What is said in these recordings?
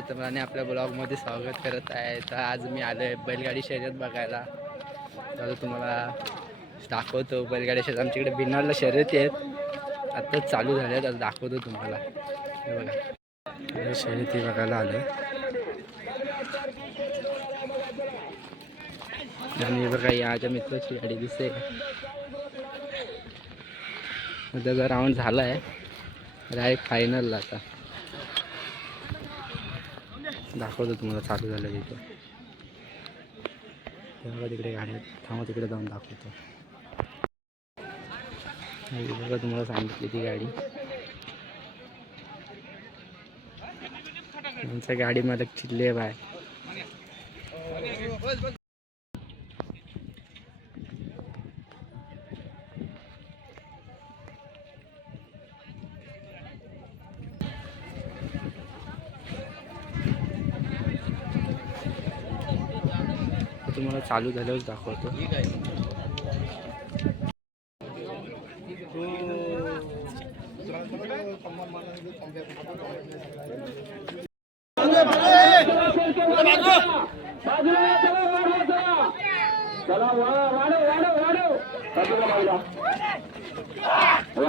सर्वप्रथमाने आपल्या ब्लॉगमध्ये स्वागत करत आहे. तर आज मी आलो आहे बैलगाडी शर्यत बघायला. तर तुम्हाला दाखवतो बैलगाडी शर्यत. आमच्याकडे बिनारला शर्यती आहेत, आत्ताच चालू झाल्या आहेत. आज दाखवतो तुम्हाला. हे बघा शर्यती बघायला आलो आणि बघा याच्या मित्राची गाडी दिसते. त्याचा राऊंड झाला आहे, डायरेक्ट फायनलला. आता दाखवतो तुम्हाला चालू झालं तिथे. तेव्हा तिकडे गाडी थांबा, तिकडे जाऊन दाखवतो. बघा तुम्हाला सांगितली ती गाडी. आमच्या गाडी मालक चिल्ले बाय. तुम्हाला चालू झाल्यावर दाखवतो.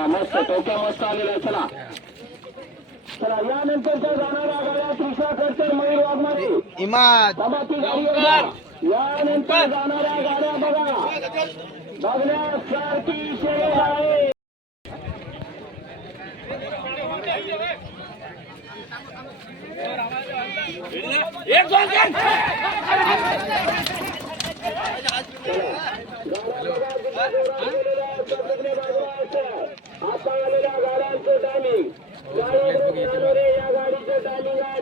मस्त टोक्या मस्त आलेला. चला चला यानंतरच्या जाणाऱ्या गाड्या कृष्णा करतर मयूर वाघमारे इमाद यानंतर जाणाऱ्या गाड्या बघा बघण्यासारखी शर्यत आहे. आता आलेल्या गाड्यांचं टायमिंग या गाडीचं टायमिंग आहे.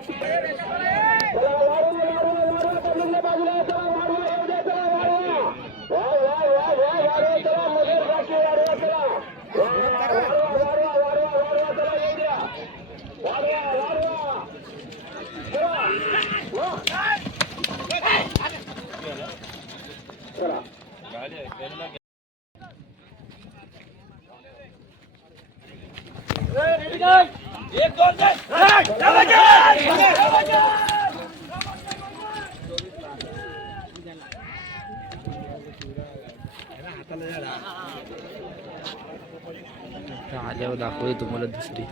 आल्यावर दाखवतो तुम्हाला दुसरी.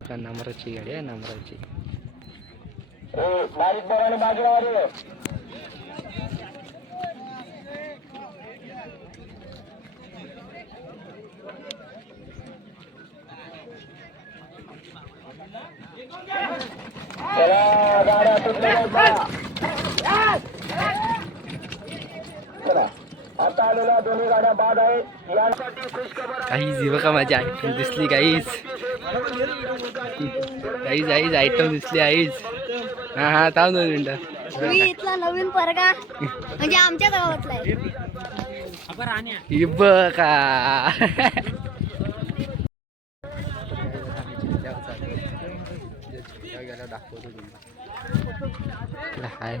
नंबराची गाडी आहे, नंबराची. बारीक बोराने बाजूला गाड्या चला आता आलेल्या दोन्ही गाड्या बाद आहेत. यासाठी खुशखबर काहीच बघा माझी आयटम दिसली. काहीच आयटम दिसली. आईच हा थांब 2 मिनिटं. मी इथला नवीन परगा म्हणजे आमच्या गावातला आहे. ही बघा दाखवतो तुम्हाला. हाय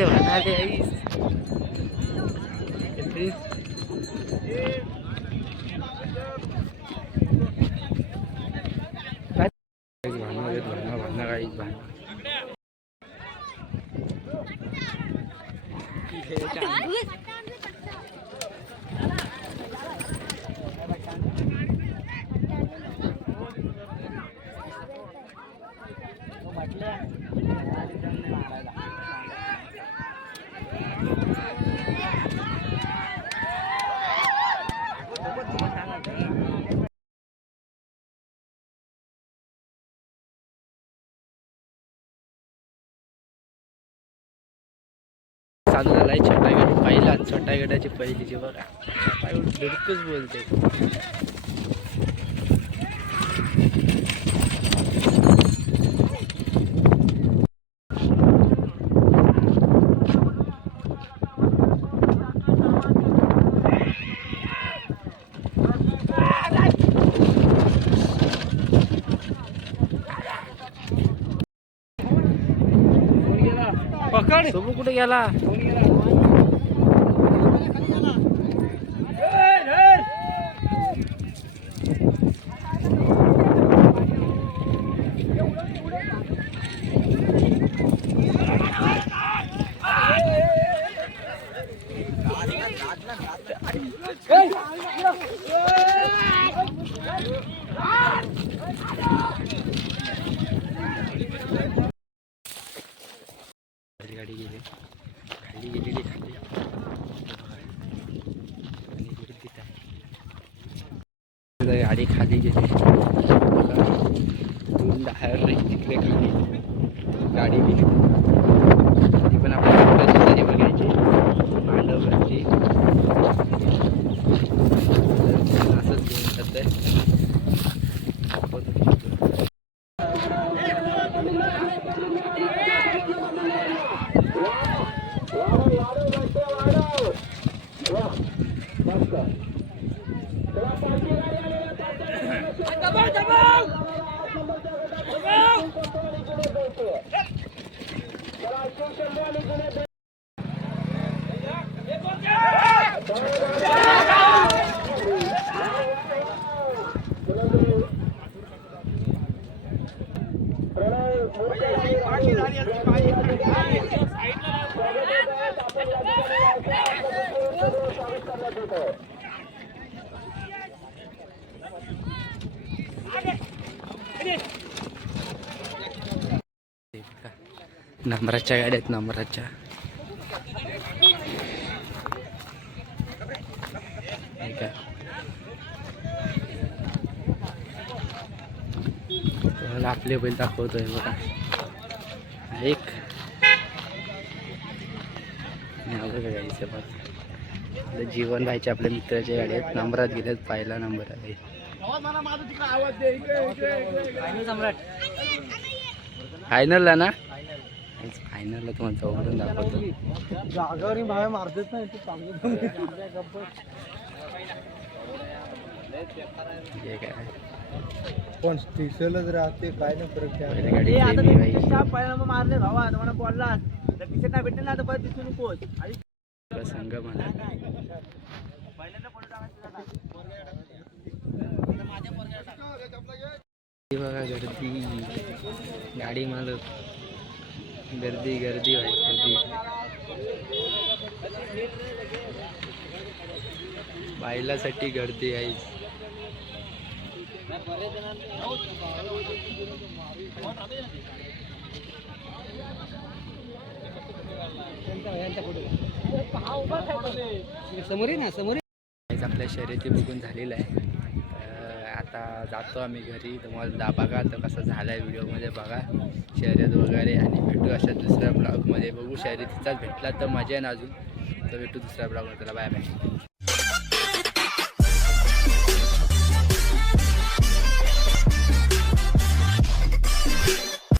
भांडणारे चालू झाला आहे छोटा गट पहिला छोटा गटाची पहिलीची बघा बिलकुल बोलते पकड सोबू कुठे गेला गाडी गेली खाली गेलेली खाली आणि गर्दीत आहे गाडी खाली गेली दोन बाहेर तिकडे खाली गाडी गेली ती पण आपल्याला तरी बघायची मांडवची असंच घेऊन जातंय नंबराच्या गाड्या आहेत नंबराच्या आपले बैल दाखवतोय बघा एक गाडीचं बघ जीवन भाईचे आपल्या मित्राच्या गाड्या आहेत नंबरात गेल्यात पहिला नंबर आहे फायनलला ना फायनलला तुम्हाला चौकडून दाखवतो जागावरी बाहेर मारतेच नाही पण स्टेशनच राहते काय नाही फरक गाडी मारले भावा तुम्हाला बोलला तिकीट नाही भेटले ना तर परत तिथून पोच संघ मला बघा गर्दी गाडी मालक गर्दी गर्दी भाई गर्दी बायलासाठी गर्दी आहे समोर ना समोर आपल्या शर्यती बघून झालेलं आहे आता जातो आम्ही घरी तुम्हाला बघा तर कसं झालं आहे व्हिडिओमध्ये बघा शर्यत वगैरे आणि भेटू अशा दुसऱ्या ब्लॉगमध्ये बघू शर्यतीचाच भेटला तर मजा आहे ना अजून तर भेटू दुसऱ्या ब्लॉगमध्ये. चला बाय बाय.